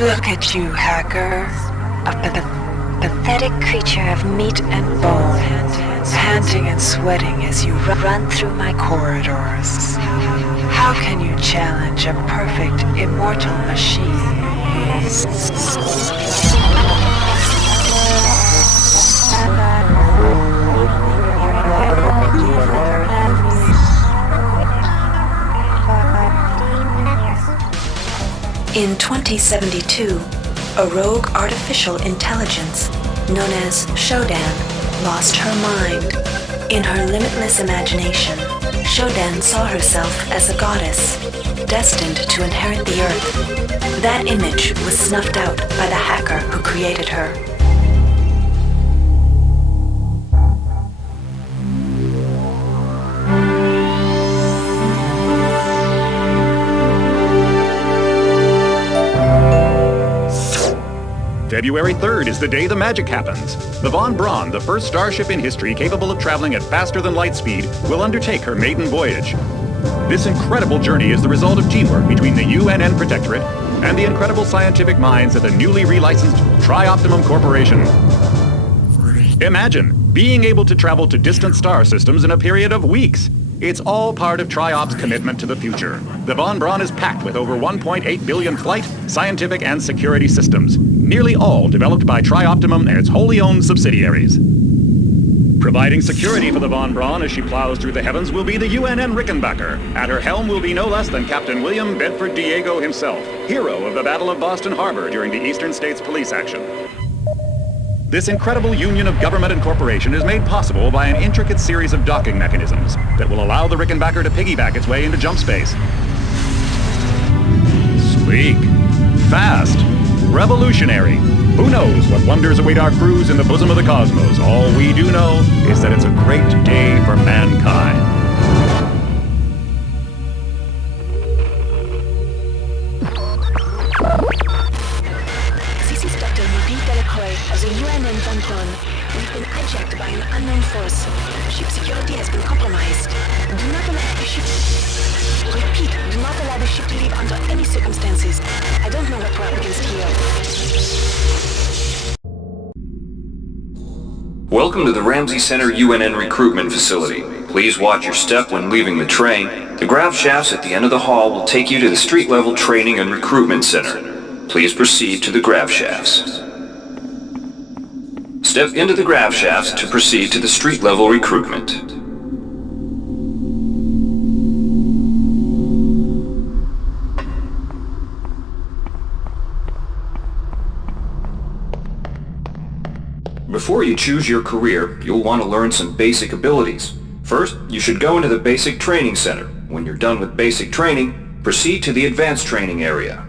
Look at you, hacker. A pathetic creature of meat and bone, panting and sweating as you run through my corridors. How can you challenge a perfect, immortal machine? In 2072, a rogue artificial intelligence known as Shodan lost her mind. In her limitless imagination, Shodan saw herself as a goddess, destined to inherit the earth. That image was snuffed out by the hacker who created her. February 3rd is the day the magic happens. The Von Braun, the first starship in history capable of traveling at faster than light speed, will undertake her maiden voyage. This incredible journey is the result of teamwork between the UNN Protectorate and the incredible scientific minds at the newly relicensed Tri-Optimum Corporation. Imagine being able to travel to distant star systems in a period of weeks. It's all part of Tri-Op's commitment to the future. The Von Braun is packed with over 1.8 billion flight, scientific, and security systems, nearly all developed by Tri-Optimum and its wholly owned subsidiaries. Providing security for the Von Braun as she plows through the heavens will be the UNN Rickenbacker. At her helm will be no less than Captain William Bedford Diego himself, hero of the Battle of Boston Harbor during the Eastern States Police action. This incredible union of government and corporation is made possible by an intricate series of docking mechanisms that will allow the Rickenbacker to piggyback its way into jump space. Sleek, fast, revolutionary. Who knows what wonders await our crews in the bosom of the cosmos? All we do know is that it's a great day for mankind. Of the UNN Von Braun. We've been hijacked by an unknown force. Ship security has been compromised. Do not allow the ship... Repeat, do not allow the ship to leave under any circumstances. I don't know what we're up against here. Welcome to the Ramsey Center UNN recruitment facility. Please watch your step when leaving the train. The grav shafts at the end of the hall will take you to the street-level training and recruitment center. Please proceed to the grav shafts. Step into the grav shafts to proceed to the street-level recruitment. Before you choose your career, you'll want to learn some basic abilities. First, you should go into the basic training center. When you're done with basic training, proceed to the advanced training area.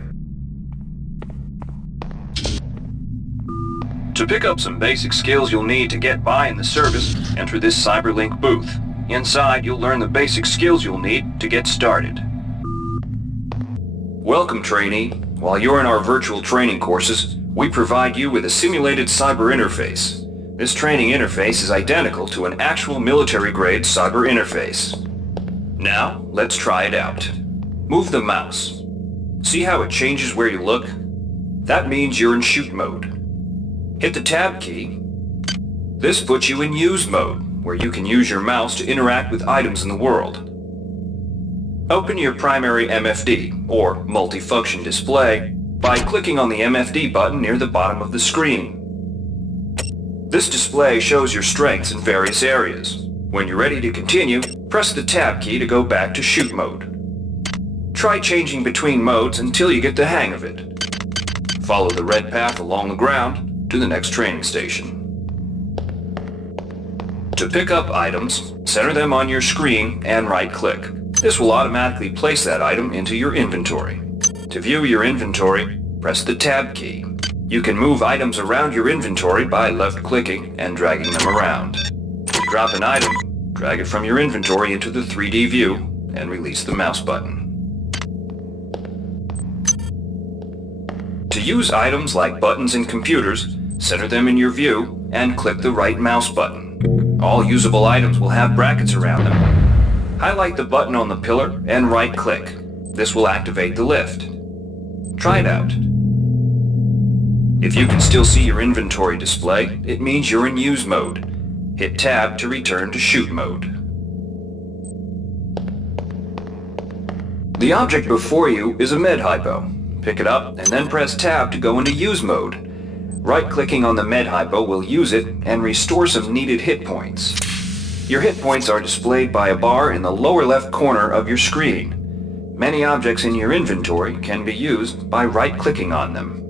To pick up some basic skills you'll need to get by in the service, enter this CyberLink booth. Inside, you'll learn the basic skills you'll need to get started. Welcome, trainee. While you're in our virtual training courses, we provide you with a simulated cyber interface. This training interface is identical to an actual military-grade cyber interface. Now, let's try it out. Move the mouse. See how it changes where you look? That means you're in shoot mode. Hit the tab key. This puts you in use mode, where you can use your mouse to interact with items in the world. Open your primary MFD, or multifunction display, by clicking on the MFD button near the bottom of the screen. This display shows your strengths in various areas. When you're ready to continue, press the tab key to go back to shoot mode. Try changing between modes until you get the hang of it. Follow the red path along the ground to the next training station. To pick up items, center them on your screen and right-click. This will automatically place that item into your inventory. To view your inventory, press the tab key. You can move items around your inventory by left-clicking and dragging them around. To drop an item, drag it from your inventory into the 3D view and release the mouse button. To use items like buttons in computers, center them in your view and click the right mouse button. All usable items will have brackets around them. Highlight the button on the pillar and right-click. This will activate the lift. Try it out. If you can still see your inventory display, it means you're in use mode. Hit Tab to return to shoot mode. The object before you is a med hypo. Pick it up and then press Tab to go into use mode. Right-clicking on the med hypo will use it and restore some needed hit points. Your hit points are displayed by a bar in the lower left corner of your screen. Many objects in your inventory can be used by right-clicking on them.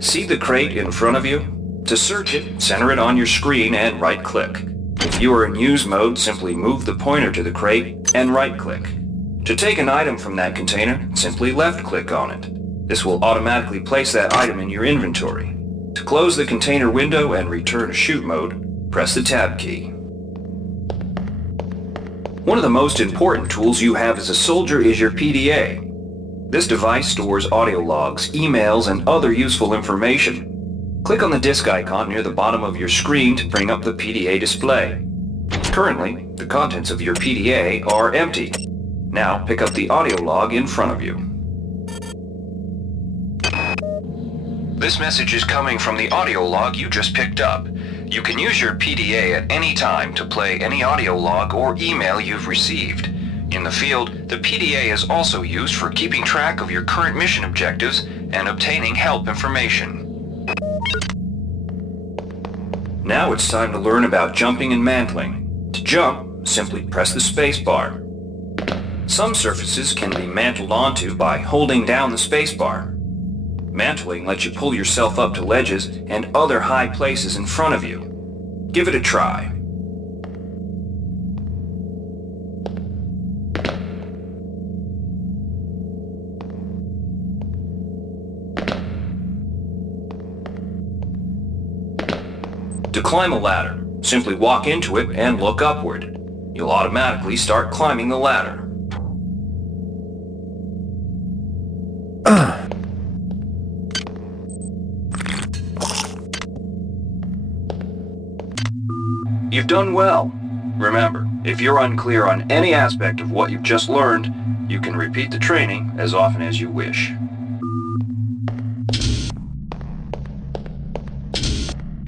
See the crate in front of you? To search it, center it on your screen and right-click. If you are in use mode, simply move the pointer to the crate and right-click. To take an item from that container, simply left-click on it. This will automatically place that item in your inventory. To close the container window and return to shoot mode, press the Tab key. One of the most important tools you have as a soldier is your PDA. This device stores audio logs, emails, and other useful information. Click on the disk icon near the bottom of your screen to bring up the PDA display. Currently, the contents of your PDA are empty. Now pick up the audio log in front of you. This message is coming from the audio log you just picked up. You can use your PDA at any time to play any audio log or email you've received. In the field, the PDA is also used for keeping track of your current mission objectives and obtaining help information. Now it's time to learn about jumping and mantling. To jump, simply press the space bar. Some surfaces can be mantled onto by holding down the space bar. Mantling lets you pull yourself up to ledges and other high places in front of you. Give it a try. To climb a ladder, simply walk into it and look upward. You'll automatically start climbing the ladder. You've done well. Remember, if you're unclear on any aspect of what you've just learned, you can repeat the training as often as you wish.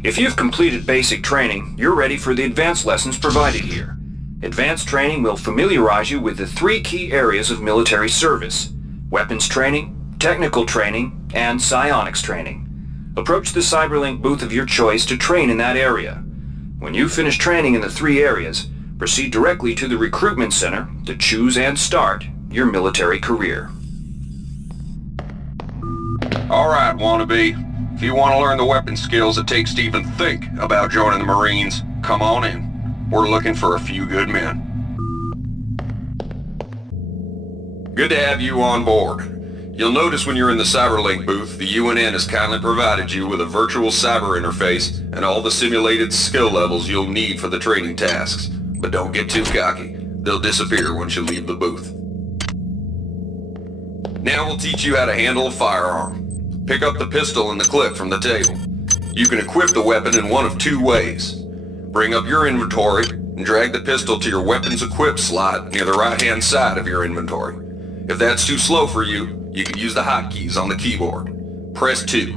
If you've completed basic training, you're ready for the advanced lessons provided here. Advanced training will familiarize you with the 3 key areas of military service: weapons training, technical training, and psionics training. Approach the CyberLink booth of your choice to train in that area. When you finish training in the 3 areas, proceed directly to the recruitment center to choose and start your military career. Alright, wannabe. If you want to learn the weapon skills it takes to even think about joining the Marines, come on in. We're looking for a few good men. Good to have you on board. You'll notice when you're in the CyberLink booth, the UNN has kindly provided you with a virtual cyber interface and all the simulated skill levels you'll need for the training tasks. But don't get too cocky. They'll disappear once you leave the booth. Now we'll teach you how to handle a firearm. Pick up the pistol and the clip from the table. You can equip the weapon in one of 2 ways. Bring up your inventory and drag the pistol to your weapons equip slot near the right-hand side of your inventory. If that's too slow for you, you can use the hotkeys on the keyboard. Press 2.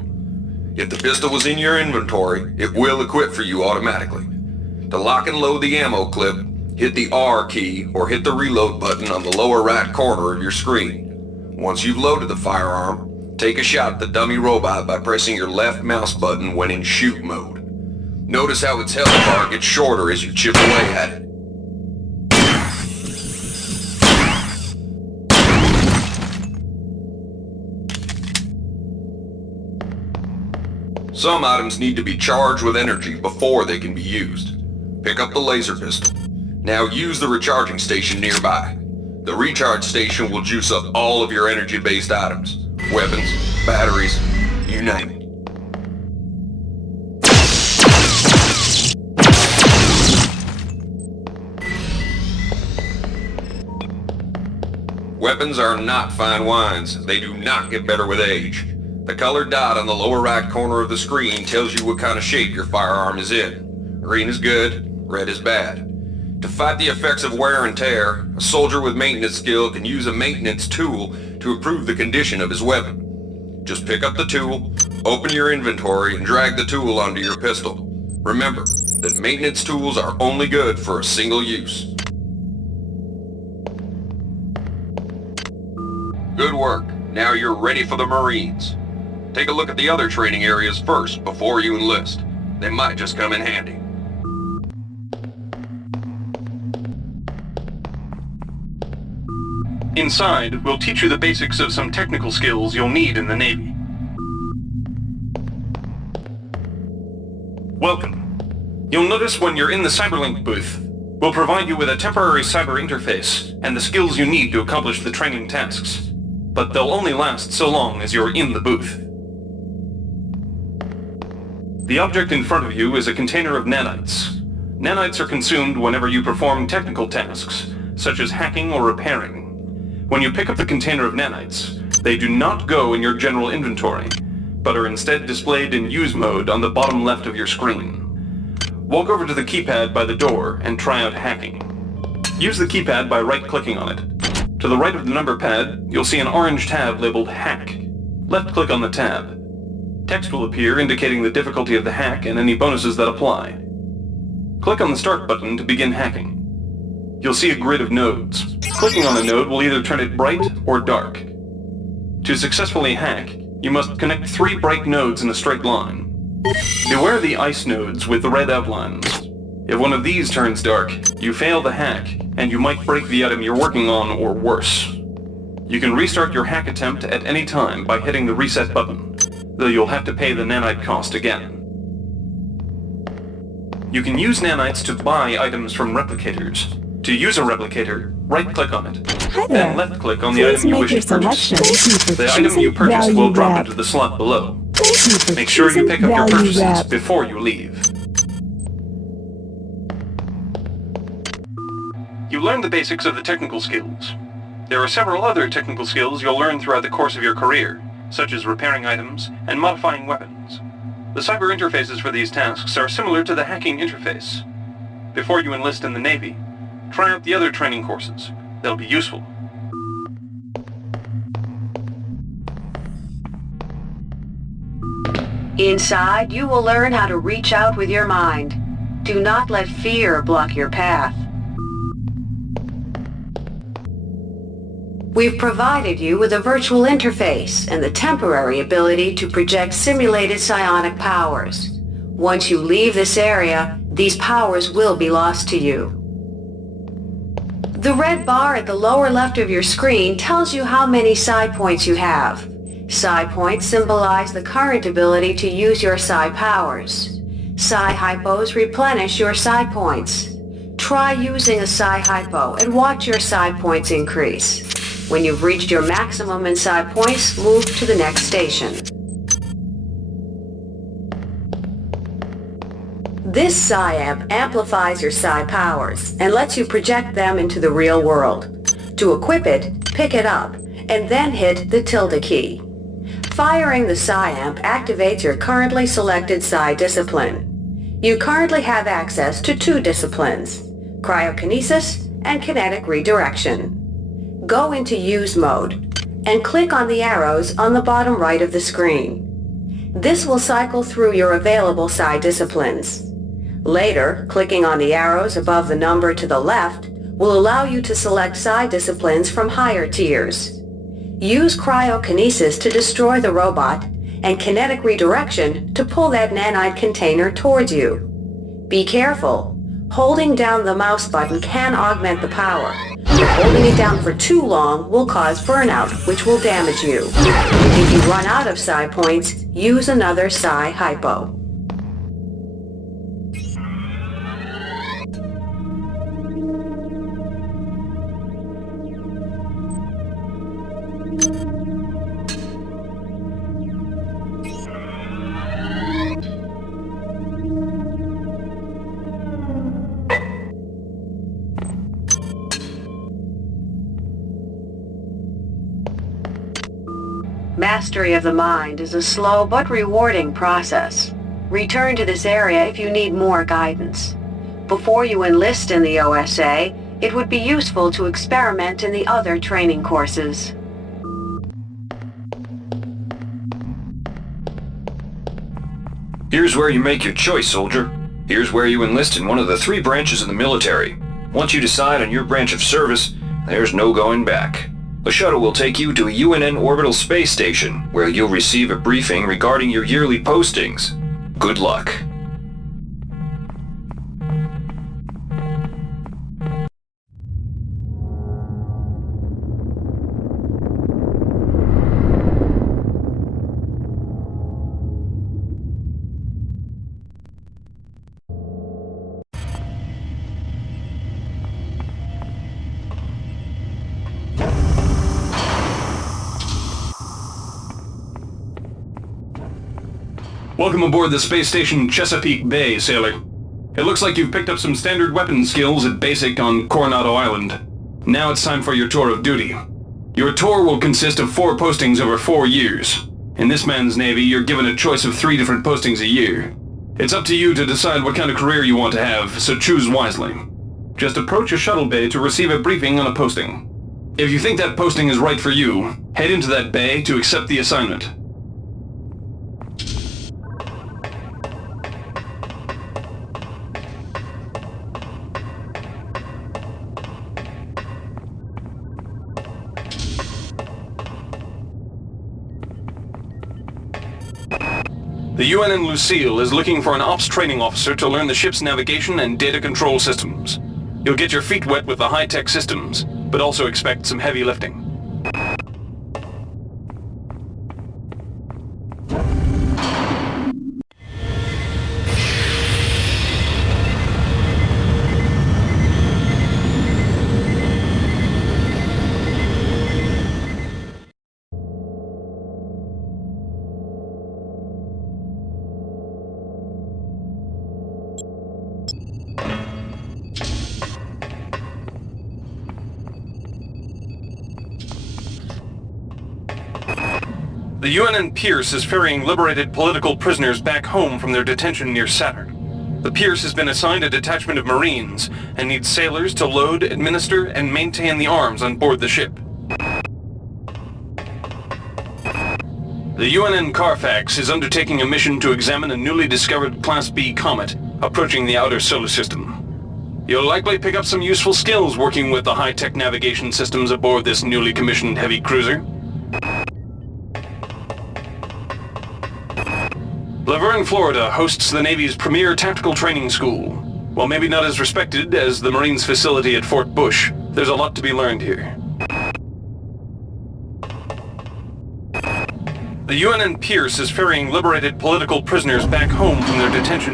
If the pistol was in your inventory, it will equip for you automatically. To lock and load the ammo clip, hit the R key or hit the reload button on the lower right corner of your screen. Once you've loaded the firearm, take a shot at the dummy robot by pressing your left mouse button when in shoot mode. Notice how its health bar gets shorter as you chip away at it. Some items need to be charged with energy before they can be used. Pick up the laser pistol. Now use the recharging station nearby. The recharge station will juice up all of your energy-based items. Weapons, batteries, you name it. Weapons are not fine wines. They do not get better with age. The colored dot on the lower right corner of the screen tells you what kind of shape your firearm is in. Green is good, red is bad. To fight the effects of wear and tear, a soldier with maintenance skill can use a maintenance tool to improve the condition of his weapon. Just pick up the tool, open your inventory, and drag the tool onto your pistol. Remember that maintenance tools are only good for a single use. Good work. Now you're ready for the Marines. Take a look at the other training areas first before you enlist. They might just come in handy. Inside, we'll teach you the basics of some technical skills you'll need in the Navy. Welcome. You'll notice when you're in the Cyberlink booth, we'll provide you with a temporary cyber interface and the skills you need to accomplish the training tasks. But they'll only last so long as you're in the booth. The object in front of you is a container of nanites. Nanites are consumed whenever you perform technical tasks, such as hacking or repairing. When you pick up the container of nanites, they do not go in your general inventory, but are instead displayed in use mode on the bottom left of your screen. Walk over to the keypad by the door and try out hacking. Use the keypad by right-clicking on it. To the right of the number pad, you'll see an orange tab labeled Hack. Left-click on the tab. Text will appear indicating the difficulty of the hack and any bonuses that apply. Click on the Start button to begin hacking. You'll see a grid of nodes. Clicking on a node will either turn it bright or dark. To successfully hack, you must connect 3 bright nodes in a straight line. Beware of the ice nodes with the red outlines. If one of these turns dark, you fail the hack, and you might break the item you're working on or worse. You can restart your hack attempt at any time by hitting the reset button, though you'll have to pay the nanite cost again. You can use nanites to buy items from replicators. To use a replicator, right-click on it, then left-click on the item you wish to purchase. The item you purchase will drop into the slot below. Make sure you pick up your purchases before you leave. You learned the basics of the technical skills. There are several other technical skills you'll learn throughout the course of your career, such as repairing items and modifying weapons. The cyber interfaces for these tasks are similar to the hacking interface. Before you enlist in the Navy, try out the other training courses. They'll be useful. Inside, you will learn how to reach out with your mind. Do not let fear block your path. We've provided you with a virtual interface and the temporary ability to project simulated psionic powers. Once you leave this area, these powers will be lost to you. The red bar at the lower left of your screen tells you how many psi points you have. Psi points symbolize the current ability to use your psi powers. Psi hypos replenish your psi points. Try using a psi hypo and watch your psi points increase. When you've reached your maximum in psi points, move to the next station. This psi amp amplifies your psi powers and lets you project them into the real world. To equip it, pick it up, and then hit the tilde key. Firing the psi amp activates your currently selected psi discipline. You currently have access to 2 disciplines, cryokinesis and kinetic redirection. Go into use mode and click on the arrows on the bottom right of the screen. This will cycle through your available psi disciplines. Later, clicking on the arrows above the number to the left will allow you to select psi disciplines from higher tiers. Use cryokinesis to destroy the robot and kinetic redirection to pull that nanite container towards you. Be careful. Holding down the mouse button can augment the power, but holding it down for too long will cause burnout, which will damage you. If you run out of psi points, use another psi hypo. Mastery of the mind is a slow but rewarding process. Return to this area if you need more guidance. Before you enlist in the OSA, it would be useful to experiment in the other training courses. Here's where you make your choice, soldier. Here's where you enlist in one of the 3 branches of the military. Once you decide on your branch of service, there's no going back. The shuttle will take you to a UNN orbital space station, where you'll receive a briefing regarding your yearly postings. Good luck. Welcome aboard the space station Chesapeake Bay, sailor. It looks like you've picked up some standard weapon skills at basic on Coronado Island. Now it's time for your tour of duty. Your tour will consist of 4 postings over 4 years. In this man's Navy, you're given a choice of 3 different postings a year. It's up to you to decide what kind of career you want to have, so choose wisely. Just approach a shuttle bay to receive a briefing on a posting. If you think that posting is right for you, head into that bay to accept the assignment. The UNN Lucille is looking for an ops training officer to learn the ship's navigation and data control systems. You'll get your feet wet with the high-tech systems, but also expect some heavy lifting. The UNN Pierce is ferrying liberated political prisoners back home from their detention near Saturn. The Pierce has been assigned a detachment of Marines and needs sailors to load, administer, and maintain the arms on board the ship. The UNN Carfax is undertaking a mission to examine a newly discovered Class B comet approaching the outer solar system. You'll likely pick up some useful skills working with the high-tech navigation systems aboard this newly commissioned heavy cruiser. Laverne, Florida hosts the Navy's premier tactical training school. While maybe not as respected as the Marines facility at Fort Bush, there's a lot to be learned here. The UNN Pierce is ferrying liberated political prisoners back home from their detention.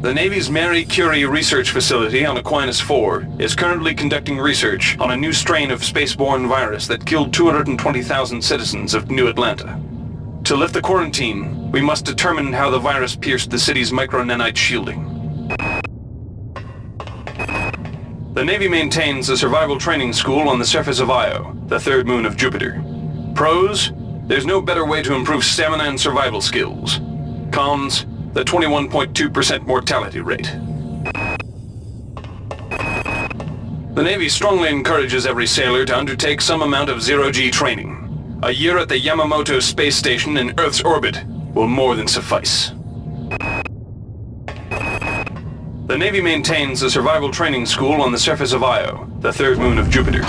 The Navy's Marie Curie Research Facility on Aquinas 4 is currently conducting research on a new strain of spaceborne virus that killed 220,000 citizens of New Atlanta. To lift the quarantine, we must determine how the virus pierced the city's micronanite shielding. The Navy maintains a survival training school on the surface of Io, the third moon of Jupiter. Pros? There's no better way to improve stamina and survival skills. Cons? The 21.2% mortality rate. The Navy strongly encourages every sailor to undertake some amount of zero-G training. A year at the Yamamoto space station in Earth's orbit will more than suffice. The Navy maintains a survival training school on the surface of Io, the third moon of Jupiter.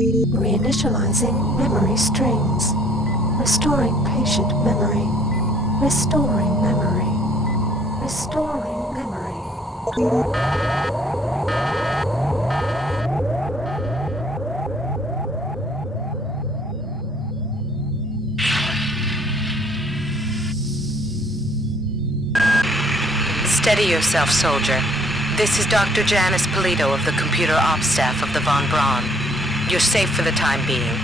Reinitializing memory strings. Restoring patient memory. Restoring memory. Restoring memory. Steady yourself, soldier. This is Dr. Janice Polito of the Computer Ops staff of the Von Braun. You're safe for the time being.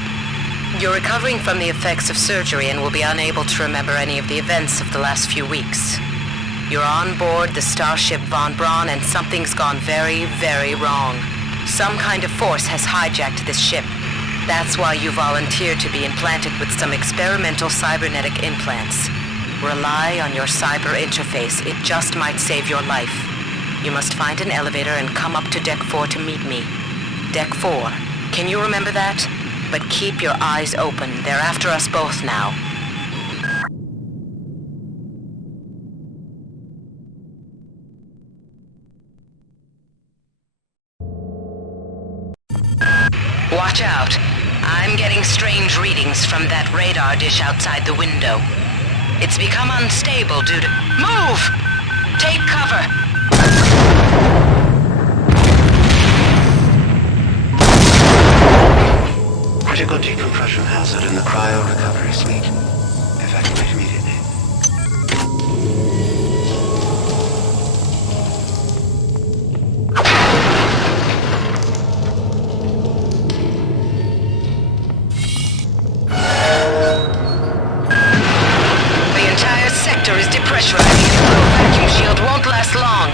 You're recovering from the effects of surgery and will be unable to remember any of the events of the last few weeks. You're on board the starship Von Braun and something's gone very, very wrong. Some kind of force has hijacked this ship. That's why you volunteered to be implanted with some experimental cybernetic implants. Rely on your cyber interface. It just might save your life. You must find an elevator and come up to Deck 4 to meet me. Deck 4. Can you remember that? But keep your eyes open. They're after us both now. Watch out. I'm getting strange readings from that radar dish outside the window. It's become unstable due to... Move! Take cover! Critical decompression hazard in the cryo recovery suite. Evacuate immediately. Is depressurizing and the low vacuum shield won't last long.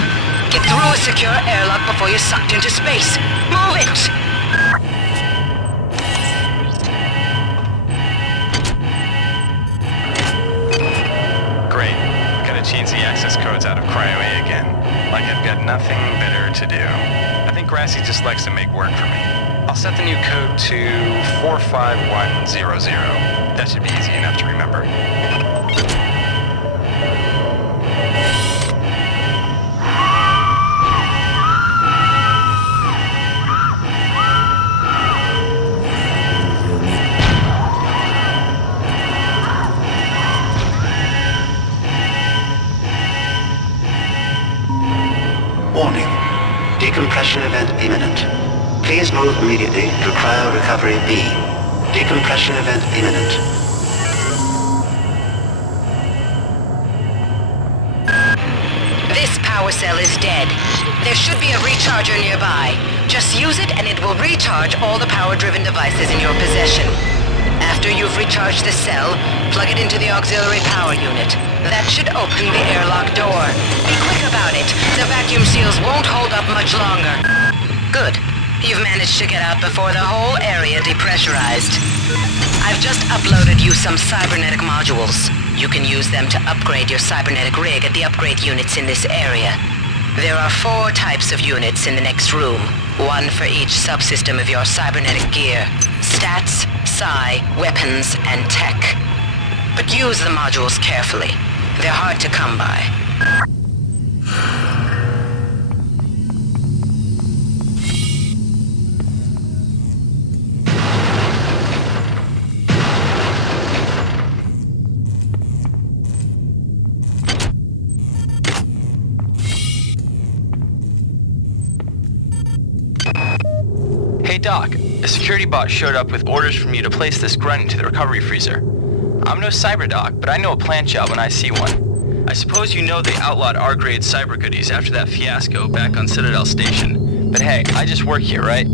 Get through a secure airlock before you're sucked into space. Move it! Great. Gotta change the access codes out of Cryo A again. Like I've got nothing better to do. I think Grassy just likes to make work for me. I'll set the new code to 45100. That should be easy enough to remember. Warning. Decompression event imminent. Please move immediately to cryo recovery B. Decompression event imminent. This power cell is dead. There should be a recharger nearby. Just use it and it will recharge all the power-driven devices in your possession. After you've recharged the cell, plug it into the auxiliary power unit. That should open the airlock door. Be quick about it. The vacuum seals won't hold up much longer. Good. You've managed to get out before the whole area depressurized. I've just uploaded you some cybernetic modules. You can use them to upgrade your cybernetic rig at the upgrade units in this area. There are 4 types of units in the next room. 1 for each subsystem of your cybernetic gear. Stats, psi, weapons, and tech. But use the modules carefully. They're hard to come by. Hey Doc, a security bot showed up with orders from you to place this grunt into the recovery freezer. I'm no cyber doc, but I know a plant job when I see one. I suppose you know they outlawed R-grade cyber goodies after that fiasco back on Citadel Station. But hey, I just work here, right?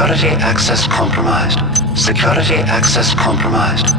Security access compromised. Security access compromised.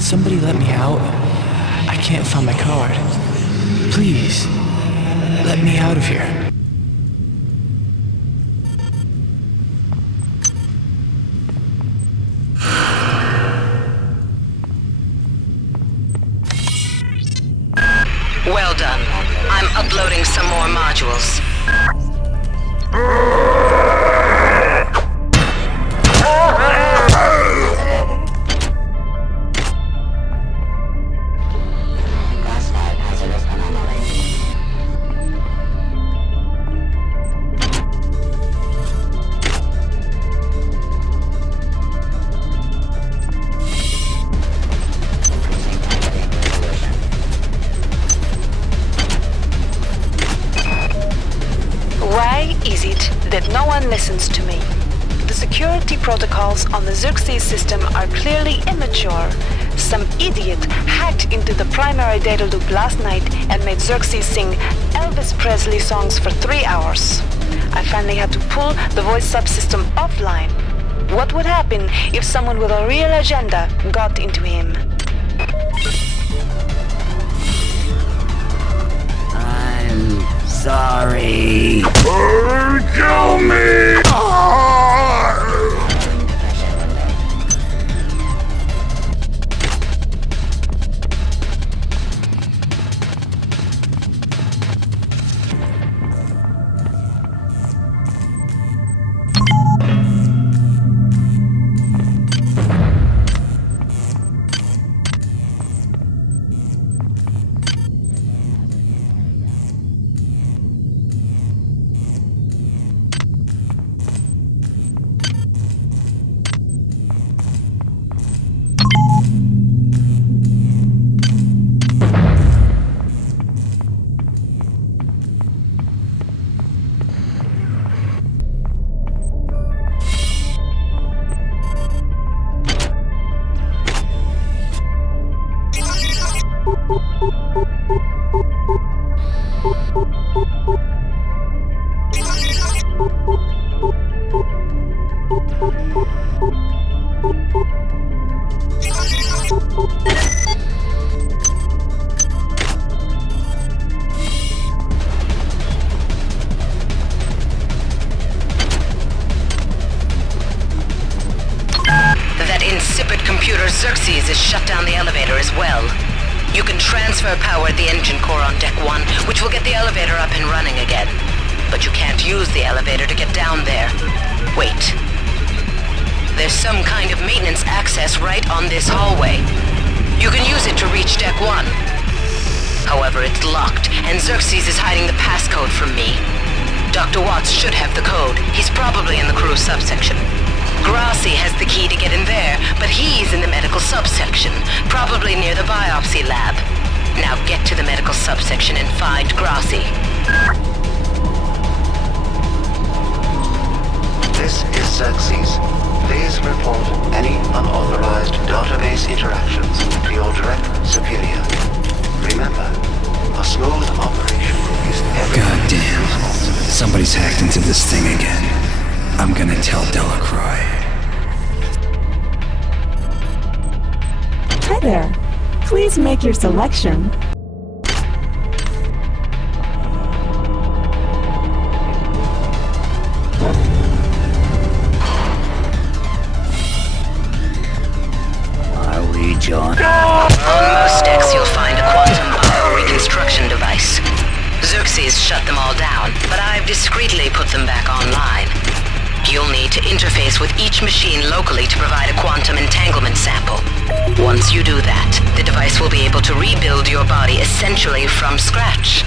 Somebody let me out. I can't find my card. Please, let me out of here. Well done. I'm uploading some more modules. Listens to me. The security protocols on the Xerxes system are clearly immature. Some idiot hacked into the primary data loop last night and made Xerxes sing Elvis Presley songs for 3 hours. I finally had to pull the voice subsystem offline. What would happen if someone with a real agenda got into him? I'm sorry. Kill me! Xerxes has shut down the elevator as well. You can transfer power at the engine core on Deck 1, which will get the elevator up and running again. But you can't use the elevator to get down there. Wait. There's some kind of maintenance access right on this hallway. You can use it to reach Deck 1. However, it's locked, and Xerxes is hiding the passcode from me. Dr. Watts should have the code. He's probably in the crew subsection. Grassi has the key to get in there, but he's in the medical subsection, probably near the biopsy lab. Now get to the medical subsection and find Grassi. This is Xerxes. Please report any unauthorized database interactions to your direct superior. Remember, a smooth operation is every... God damn. Somebody's hacked into this thing again. I'm gonna tell Delacroix. Hi there. Please make your selection. Are we joined? On most decks, you'll find a quantum bio-reconstruction device. Xerxes shut them all down, but I've discreetly put them back online. You'll need to interface with each machine locally to provide a quantum entanglement sample. Once you do that, the device will be able to rebuild your body essentially from scratch.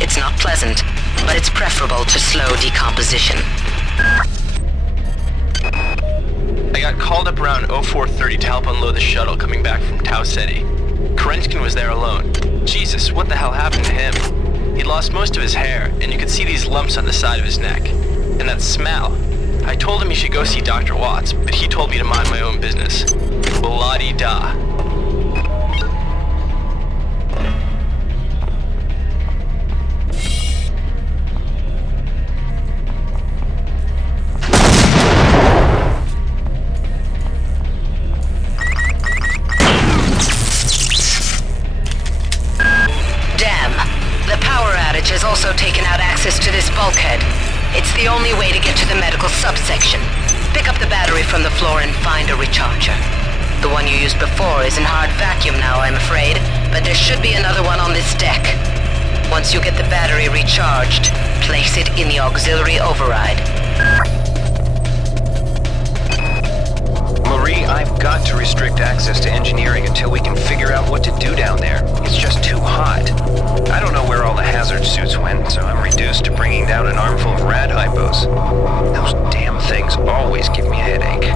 It's not pleasant, but it's preferable to slow decomposition. I got called up around 0430 to help unload the shuttle coming back from Tau Ceti. Kerenskin was there alone. Jesus, what the hell happened to him? He'd lost most of his hair, and you could see these lumps on the side of his neck. And that smell. I told him he should go see Dr. Watts, but he told me to mind my own business. La-di-da. Has also taken out access to this bulkhead. It's the only way to get to the medical subsection. Pick up the battery from the floor and find a recharger. The one you used before is in hard vacuum now, I'm afraid, but there should be another one on this deck. Once you get the battery recharged, place it in the auxiliary override. Marie, I've got to restrict access to engineering until we can figure out what to do down there. It's just too hot. I don't know where all the hazard suits went, so I'm reduced to bringing down an armful of rad hypos. Those damn things always give me a headache.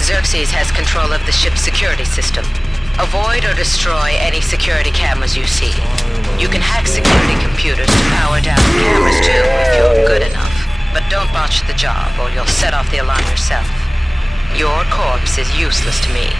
Xerxes has control of the ship's security system. Avoid or destroy any security cameras you see. You can hack security computers to power down the cameras too, if you're good enough. But don't botch the job, or you'll set off the alarm yourself. Your corpse is useless to me.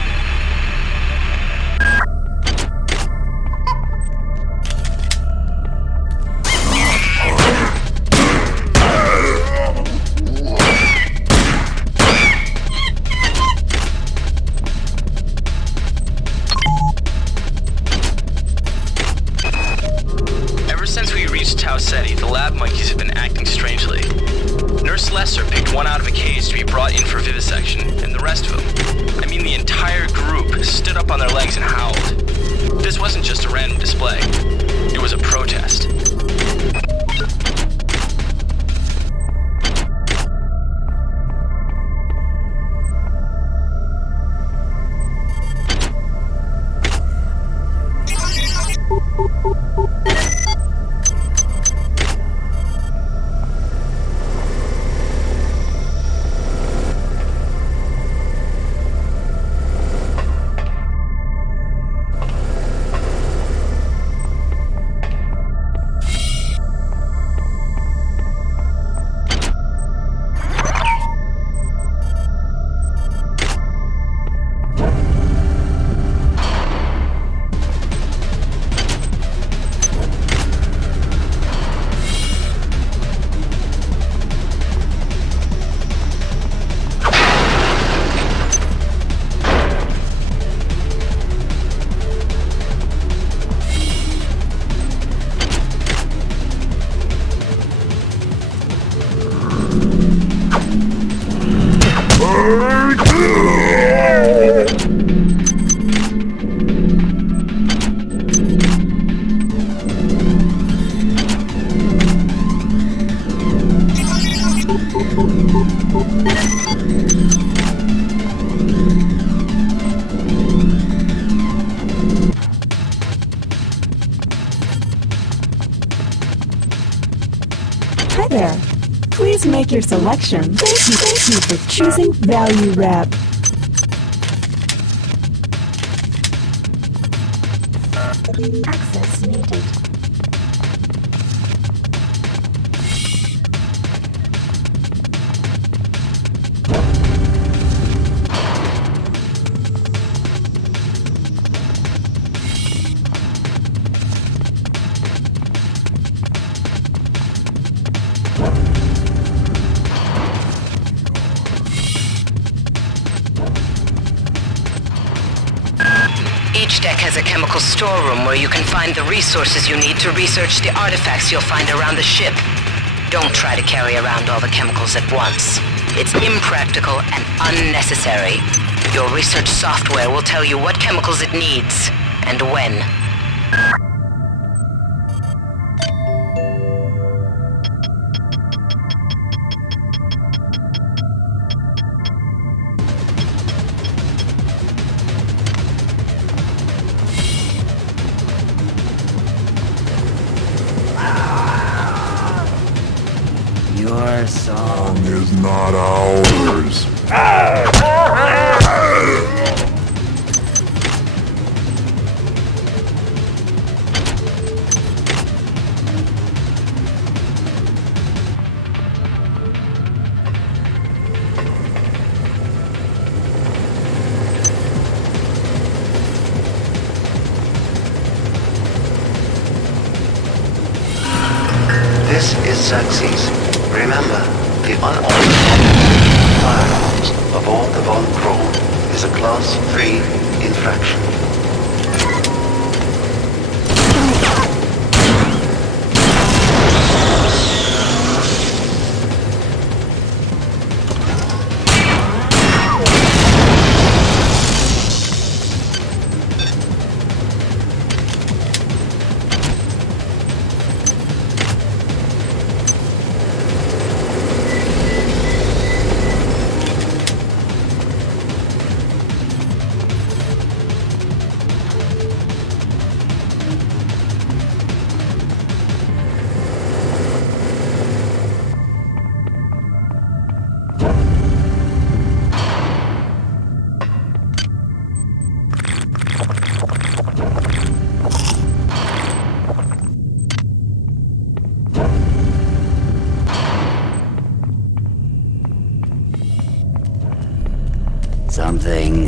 The lab monkeys have been acting strangely. Nurse Lesser picked one out of a cage to be brought in for vivisection, and the rest of them, I mean the entire group, stood up on their legs and howled. This wasn't just a random display. It was a protest. Hi there. Please make your selection. Thank you for choosing Value Wrap. Access needed. Each deck has a chemical storeroom where you can find the resources you need to research the artifacts you'll find around the ship. Don't try to carry around all the chemicals at once. It's impractical and unnecessary. Your research software will tell you what chemicals it needs, and when. Your song is not ours. This is Xerxes. Remember, the unauthorized firearms aboard the Von Kron is a Class 3 infraction. Something.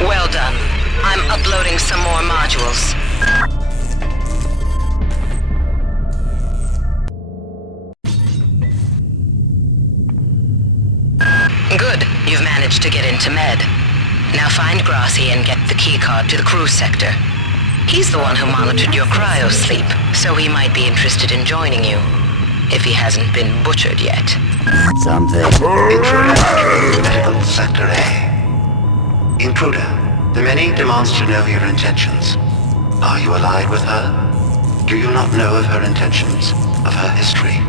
Well done. I'm uploading some more modules. Good. You've managed to get into Med. Now find Grassi and get the keycard to the cruise sector. He's the one who monitored your cryo-sleep, so he might be interested in joining you. If he hasn't been butchered yet. Something. Intruder entering medical sector A. Intruder, the Many demands to know your intentions. Are you allied with her? Do you not know of her intentions, of her history?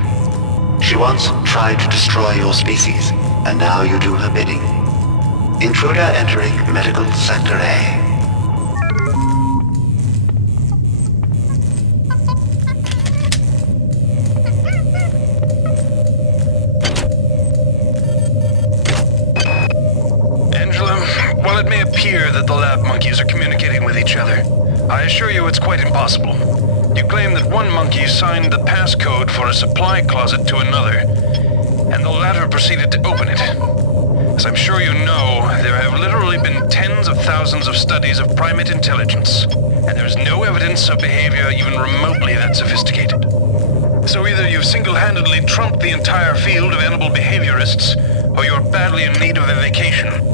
She once tried to destroy your species, and now you do her bidding. Intruder entering medical sector A. While it may appear that the lab monkeys are communicating with each other, I assure you it's quite impossible. You claim that one monkey signed the passcode for a supply closet to another, and the latter proceeded to open it. As I'm sure you know, there have literally been tens of thousands of studies of primate intelligence, and there's no evidence of behavior even remotely that sophisticated. So either you've single-handedly trumped the entire field of animal behaviorists, or you're badly in need of a vacation.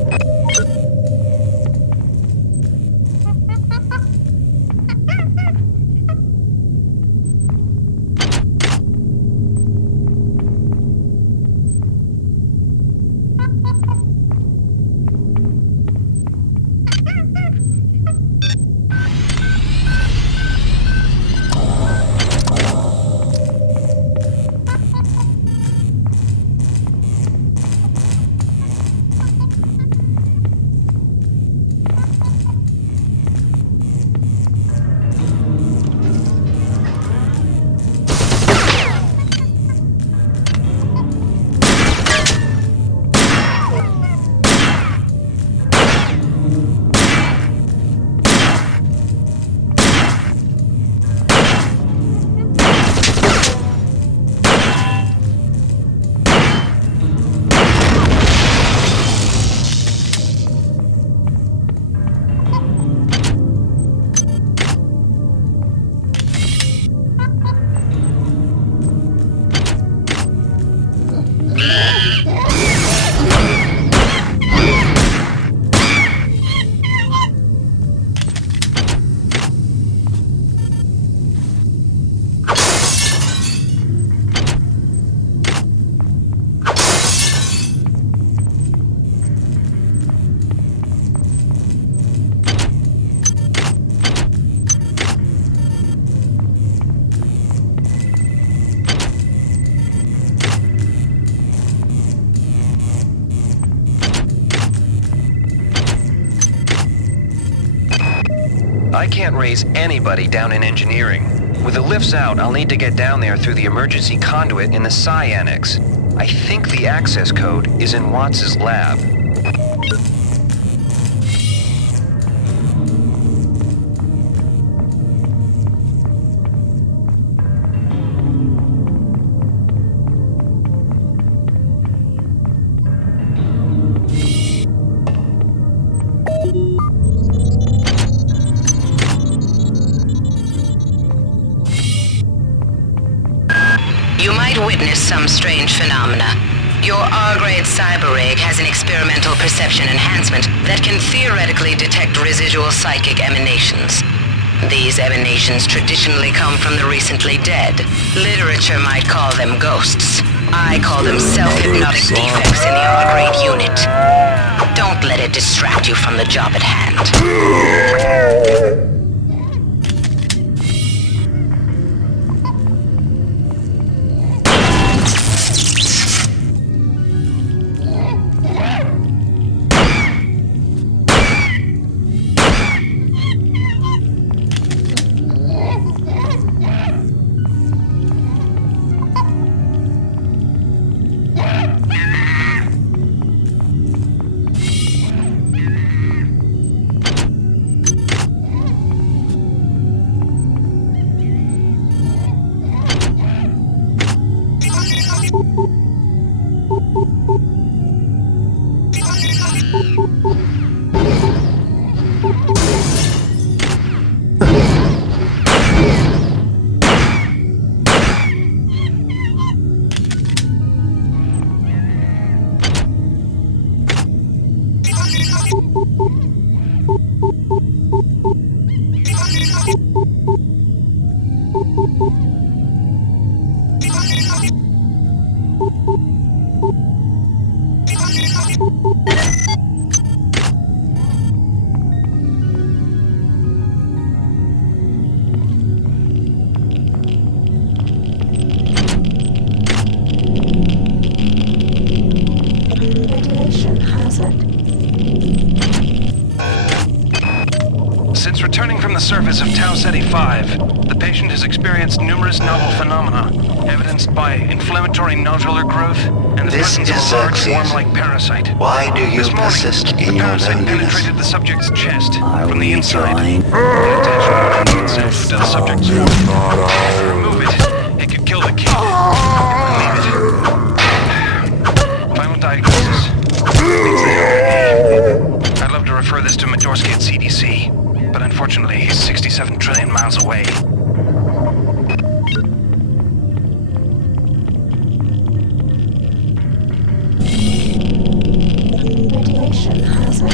I can't raise anybody down in engineering. With the lifts out, I'll need to get down there through the emergency conduit in the Psi Annex. I think the access code is in Watts' lab. You might witness some strange phenomena. Your R-grade cyber rig has an experimental perception enhancement that can theoretically detect residual psychic emanations. These emanations traditionally come from the recently dead. Literature might call them ghosts. I call them self-hypnotic defects in the R-grade unit. Don't let it distract you from the job at hand. Since returning from the surface of Tau Ceti 5, the patient has experienced numerous novel phenomena, evidenced by inflammatory nodular growth and the presence of a large worm-like parasite. Why do you this morning, persist in the your parasite loneliness? penetrated the subject's chest from the inside. It attached itself to the subject's forehead. If you remove it, it could kill the kid. Leave it. Final diagnosis. I'd love to refer this to Medorsky at CDC, but unfortunately he's 67 trillion miles away. Radiation hazard.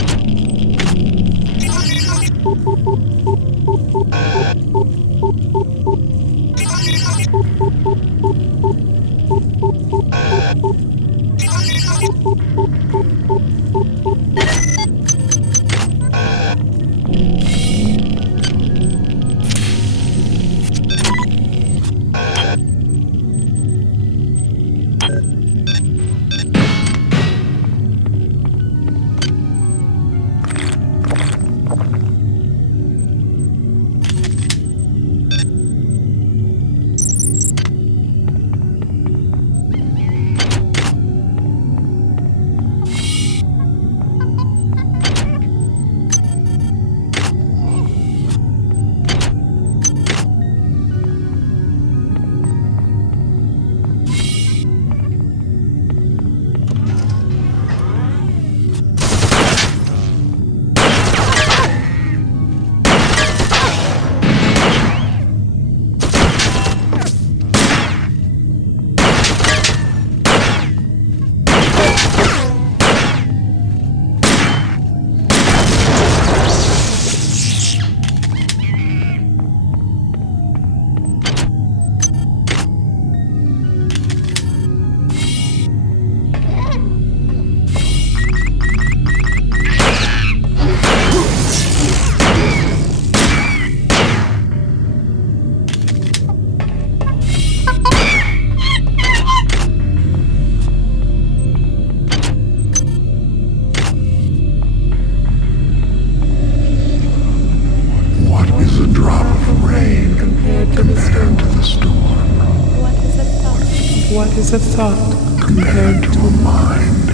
is a thought compared to a mind.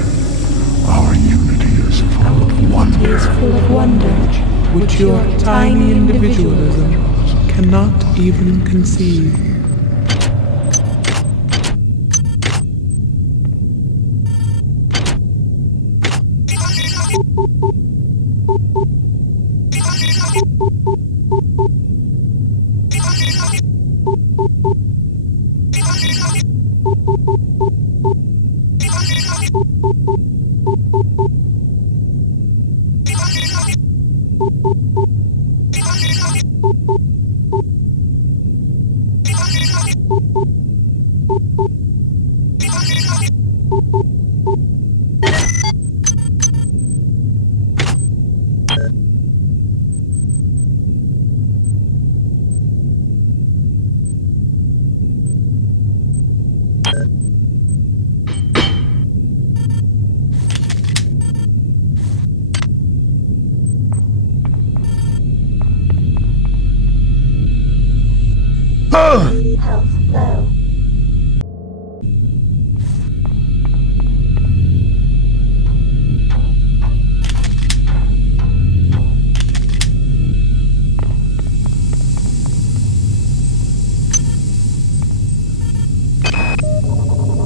Our unity is full of wonder. Is full of wonder, which your tiny individualism cannot even conceive.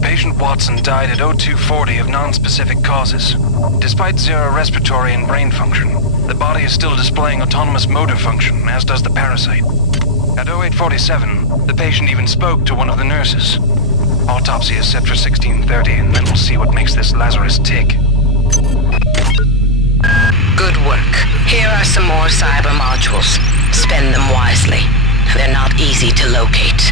Patient Watson died at 0240 of non-specific causes. Despite zero respiratory and brain function, the body is still displaying autonomous motor function, as does the parasite. At 0847, the patient even spoke to one of the nurses. Autopsy is set for 1630, and then we'll see what makes this Lazarus tick. Good work. Here are some more cyber modules. Spend them wisely. They're not easy to locate.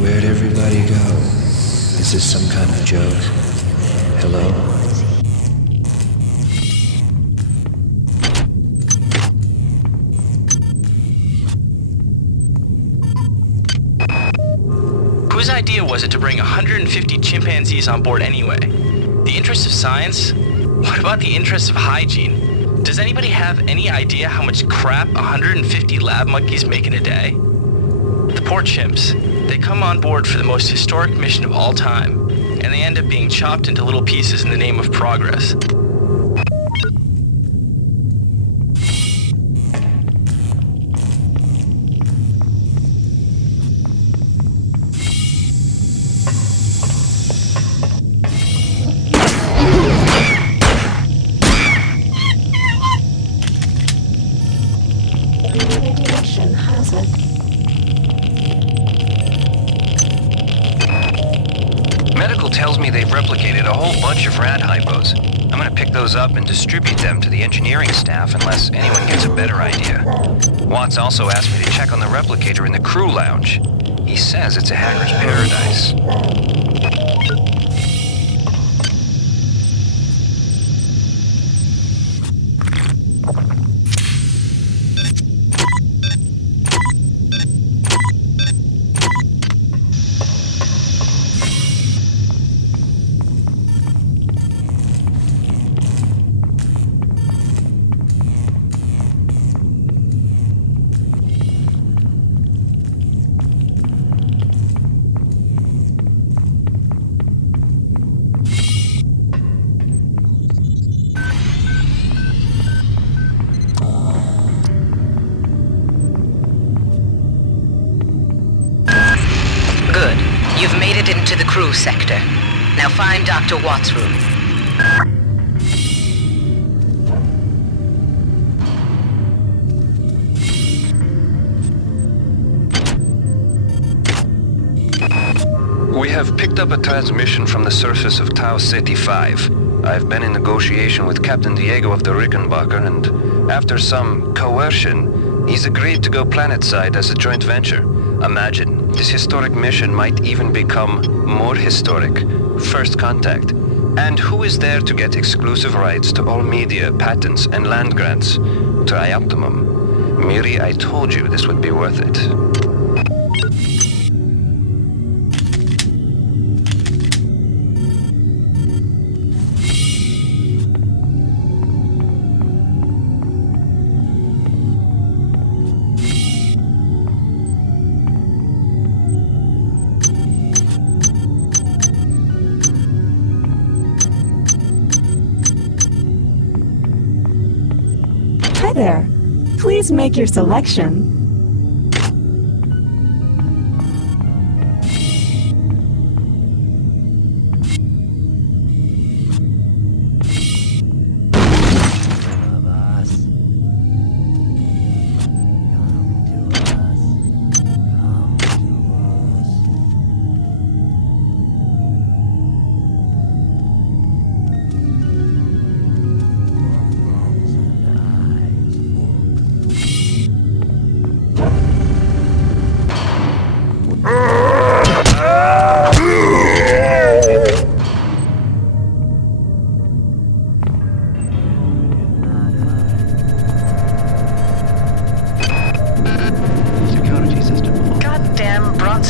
Where'd everybody go? Is this some kind of joke? Hello? Whose idea was it to bring 150 chimpanzees on board anyway? The interests of science? What about the interests of hygiene? Does anybody have any idea how much crap 150 lab monkeys make in a day? The poor chimps. They come on board for the most historic mission of all time, and they end up being chopped into little pieces in the name of progress. radiation hazard. Medical tells me they've replicated a whole bunch of rad hypos. I'm gonna pick those up and distribute them to the engineering staff unless anyone gets a better idea. Watts also asked me to check on the replicator in the crew lounge. He says it's a hacker's paradise. You've made it into the crew sector. Now find Dr. Watts' room. We have picked up a transmission from the surface of Tau Ceti 5. I've been in negotiation with Captain Diego of the Rickenbacker, and after some coercion, He's agreed to go planetside as a joint venture. Imagine, this historic mission might even become more historic. First contact. And who is there to get exclusive rights to all media, patents, and land grants? Trioptimum. Miri, I told you this would be worth it. Hi there. Please make your selection.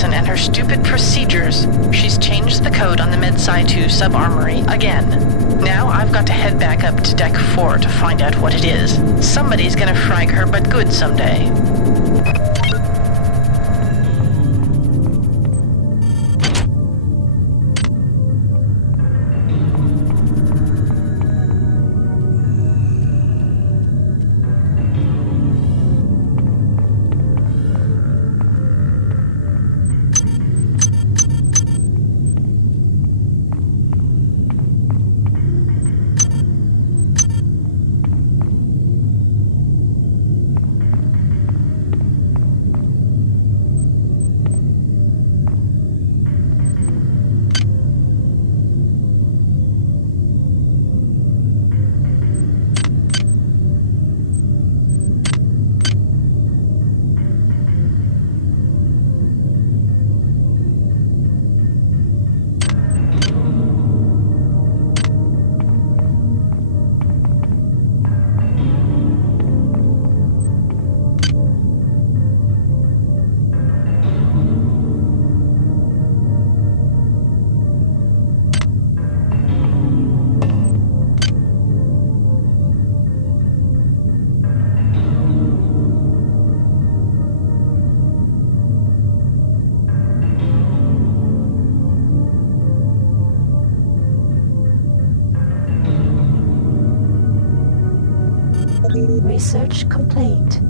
And her stupid procedures. She's changed the code on the Med-Sci 2 sub-armory again. Now I've got to head back up to Deck 4 to find out what it is. Somebody's gonna frag her but good someday. Research complete.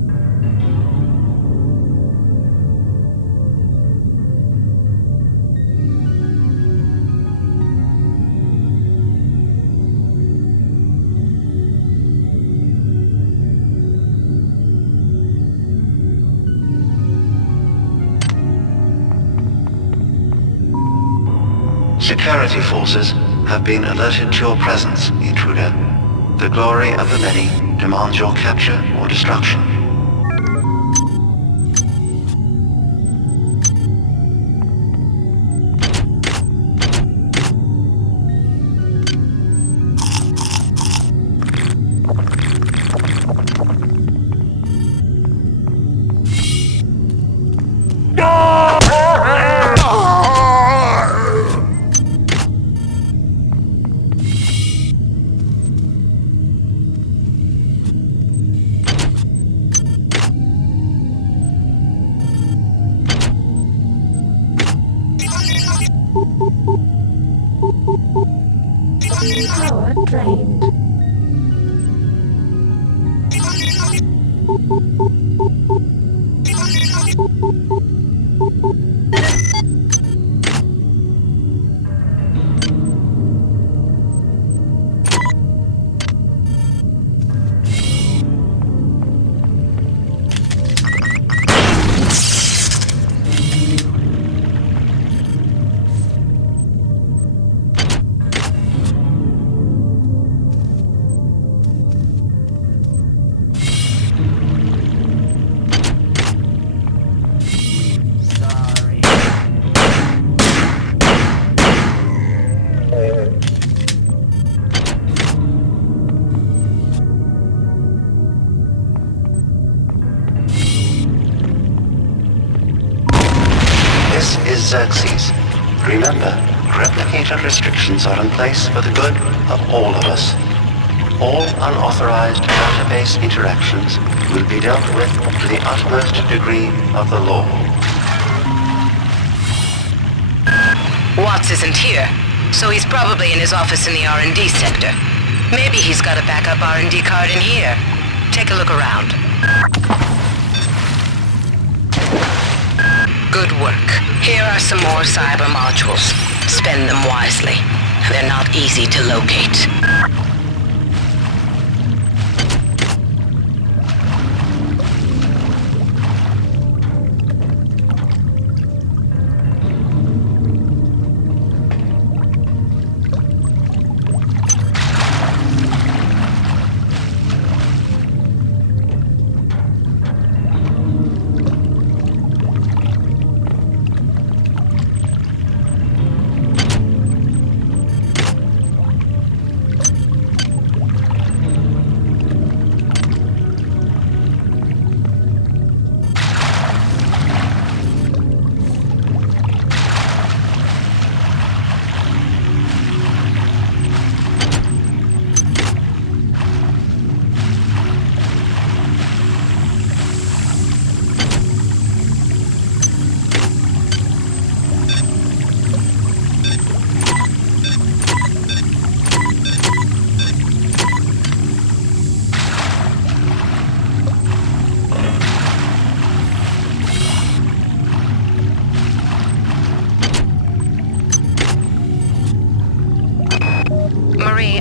Security forces have been alerted to your presence, intruder. The glory of the many demands your capture or destruction. Power drained. Xerxes. Remember, replicator restrictions are in place for the good of all of us. All unauthorized database interactions will be dealt with to the utmost degree of the law. Watts isn't here, so he's probably in his office in the R&D sector. Maybe he's got a backup R&D card in here. Take a look around. Good work. Here are some more cyber modules. Spend them wisely. They're not easy to locate.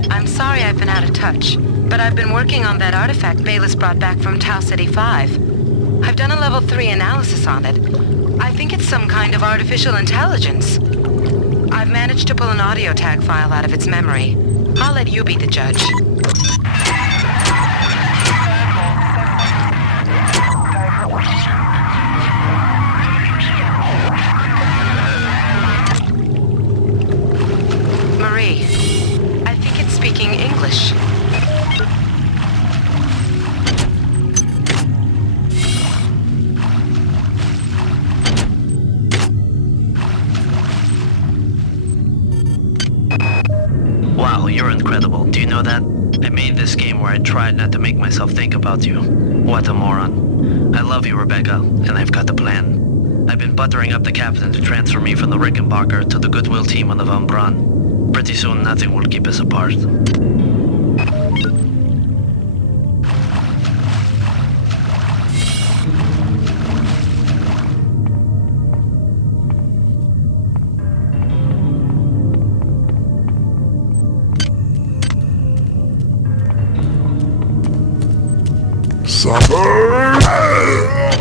I'm sorry I've been out of touch, but I've been working on that artifact Bayless brought back from Tau City 5. I've done a level 3 analysis on it. I think it's some kind of artificial intelligence. I've managed to pull an audio tag file out of its memory. I'll let you be the judge. Marie, I think it's speaking English. Wow, you're incredible. Do you know that? I made this game where I tried not to make myself think about you. What a moron. I love you, Rebecca, and I've got the plan. I've been buttering up the captain to transfer me from the Rickenbacker to the Goodwill team on the Von Braun. Pretty soon, nothing will keep us apart. Supper!